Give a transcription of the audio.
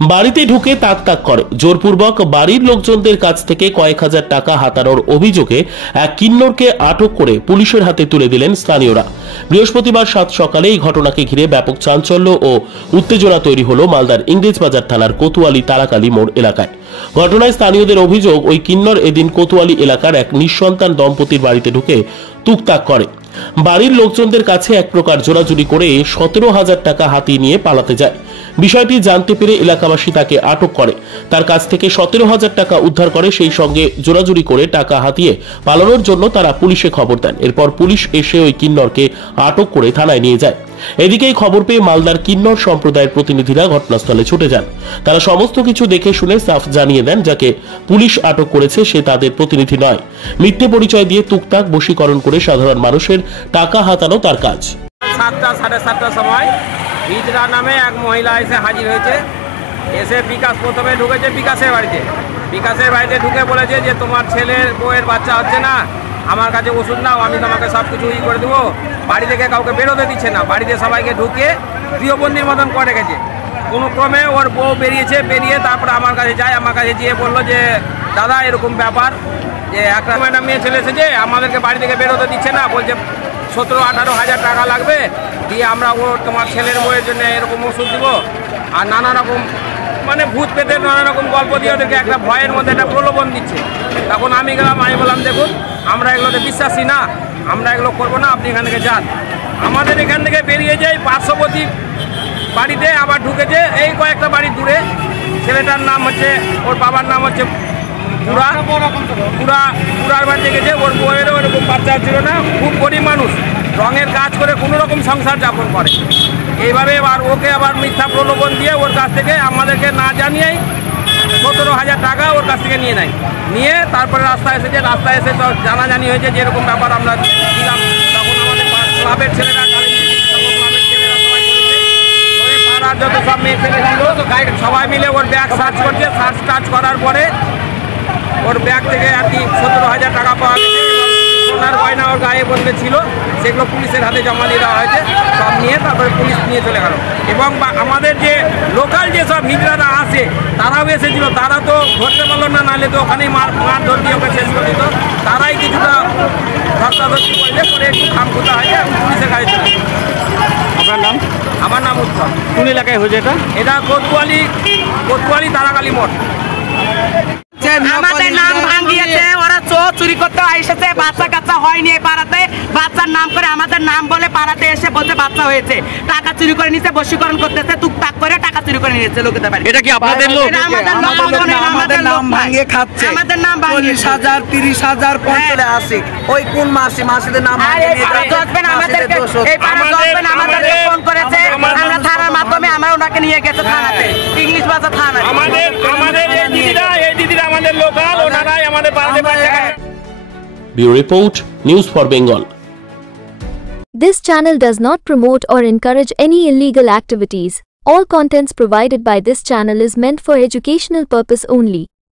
বাড়িতে ঢুকে তাক তাক করে জোরপূর্বক বাড়ির লোকজনদের কাছ থেকে কয়েক হাজার টাকা হাতানোর অভিযোগে এক কিন্নরকে আটক করে পুলিশের হাতে তুলে দিলেন স্থানীয়রা। বৃহস্পতিবার সাত সকালে এই ঘটনাকে ঘিরে ব্যাপক চাঞ্চল্য ও উত্তেজনা তৈরি হলো মালদার ইংরেজবাজার থানার কোতোয়ালি তারাকালী মোড় এলাকায়। ঘটনায় স্থানীয়দের অভিযোগ, ওই কিন্নর এদিন কোতোয়ালি এলাকার এক নিঃসন্তান দম্পতির বাড়িতে ঢুকে তুকতাক করে। বাড়ির লোকজনদের কাছে এক প্রকার জোরাজুরি করে 17,000 টাকা হাতিয়ে নিয়ে পালাতে যায়। বিষয়টি জানতে পেরে এলাকাবাসী তাকে আটক করে, তার কাছ থেকে 17,000 টাকা উদ্ধার করে, সেই সঙ্গে জোরাজুরি করে টাকা হাতিয়ে পালানোর জন্য তারা পুলিশে খবর দেন। এরপর পুলিশ এসে ওই কিন্নরকে আটক করে থানায় নিয়ে যায়। এদিকেই খবর পেয়ে মালদার কিন্নর সম্প্রদায়ের প্রতিনিধিরা ঘটনাস্থলে ছুটে যান। তারা সমস্ত কিছু দেখে শুনে সাফ জানিয়ে দেন, যাকে পুলিশ আটক করেছে সে তাদের প্রতিনিধি নয়। মিথ্যে পরিচয় দিয়ে তুকতাক বশীকরণ করে সাধারণ মানুষের টাকা হাতানো তার কাজ। 7টা সাড়ে 7টার সময় হিজরা নামে এক মহিলা এসে হাজির হয়েছে। এসে বিকাশ প্রথমে ঢুকেছে বিকাশের বাড়িতে ঢুকে বলেছে যে তোমার ছেলের বউয়ের বাচ্চা হচ্ছে না, আমার কাছে ওষুধ নাও, আমি তোমাকে সব কিছু করে দেবো। বাড়ি থেকে কাউকে বেরোতে দিচ্ছে না, বাড়িতে সবাইকে ঢুকিয়ে গৃহবন্দির মতন করে গেছে। কোনো ক্রমে ওর বউ বেরিয়ে তারপরে আমার কাছে যায়। আমার কাছে গিয়ে বললো যে দাদা এরকম ব্যাপার, যে একটা ম্যাডাম মেয়ে ছেলে এসেছে, আমাদেরকে বাড়ি থেকে বেরোতে দিচ্ছে না, বলছে 17-18 হাজার টাকা লাগবে, দিয়ে আমরা ও তোমার ছেলের বউয়ের জন্য এরকম ওষুধ দিব। আর নানা রকম মানে ভূত পেতে নানা রকম গল্প দিয়ে ওদেরকে একটা ভয়ের মধ্যে একটা প্রলোভন দিচ্ছে। তখন আমি বললাম দেখুন আমরা এগুলোতে বিশ্বাসী না, আমরা এগুলো করবো না, আপনি এখান থেকে যান। আমাদের এখান থেকে বেরিয়ে যাই পার্শ্ববর্তী বাড়িতে আবার ঢুকেছে এই কয়েকটা বাড়ি দূরে। ছেলেটার নাম হচ্ছে, ওর বাবার নাম হচ্ছে পুরার বাড়িতে গেছে। ওর বউয়েরও ওরকম বাচ্চা ছিল না, খুব গরিব মানুষ, রঙের কাজ করে কোনো রকম সংসার যাপন করে। এইভাবে ওকে আবার মিথ্যা প্রলোভন দিয়ে ওর কাছ থেকে আমাদেরকে না জানিয়েই 17,000 টাকা ওর কাছ থেকে নিয়ে তারপরে রাস্তায় এসে তো জানাজানি হয়েছে যে এরকম ব্যাপার আমরা দিলাম। তখন আমাদের ক্লাবের ছেলেরা সবাই করেছে, পাড়ার যত সব মেয়ে ছেলে ছিল সবাই মিলে ওর ব্যাগ সার্চ করছে। সার্চ করার পরে ওর ব্যাগ থেকে আর কি 17,000 টাকা পাওয়া গেছে। সোনার গয়না ওর গায়ে বন্ধে ছিল, সেগুলো পুলিশের হাতে জমা দিয়ে দেওয়া হয়েছে। সব নিয়ে তারপরে পুলিশ নিয়ে চলে গেল। এবং আমাদের যে লোকাল যেসব হিজড়ারা আসে তারাও এসেছিল, তারা তো ধরতে পারলো না, নাহলে তো ওখানেই মার ধর দিয়ে ওকে শেষ করে দিত। তারাই কিছুটা ধস্তাধস্তি করে একটু খামখুতা হয়েছে, এবং পুলিশের কাছে চলে। আপনার নাম? আমার নাম উত্তম। কোন এলাকায় হয়েছে এটা? কোতোয়ালি তারাকালী মোড়। আমাদের নাম ভাঙিয়েছে, ওরা চুরি করতে এসেছে, বাচ্চা কাচ্চা হয়নি এই পাড়াতে, বাচ্চার নাম করে আমাদের নাম বলে পাড়াতে এসে বলছে বাচ্চা হয়েছে, টাকা চুরি করে নিচ্ছে, বশীকরণ করতেছে, টুকটাক করে টাকা চুরি করে নিয়েছে লোকেদের বাড়ি। এটা কি আপনাদের লোক? আমাদের নাম ভাঙিয়ে খাচ্ছে, আমাদের নাম 40,000 30,000 পঞ্চলে আসে। ওই কোন মাসিদের নাম আমাদেরকে এই পাড়া গভর্নমেন্ট আমাদেরকে ফোন করেছে, আমরা থানার মাধ্যমে আমরা ওনাকে নিয়ে গেছে থানাতে, ইংলিশ বাজার থানা। আমাদের এই দিদিরা আমাদের লোকাল, ওনারাই আমাদের পাড়াতে পাচ্ছে। Bureau Report, News for Bengal. This channel does not promote or encourage any illegal activities. All contents provided by this channel is meant for educational purpose only.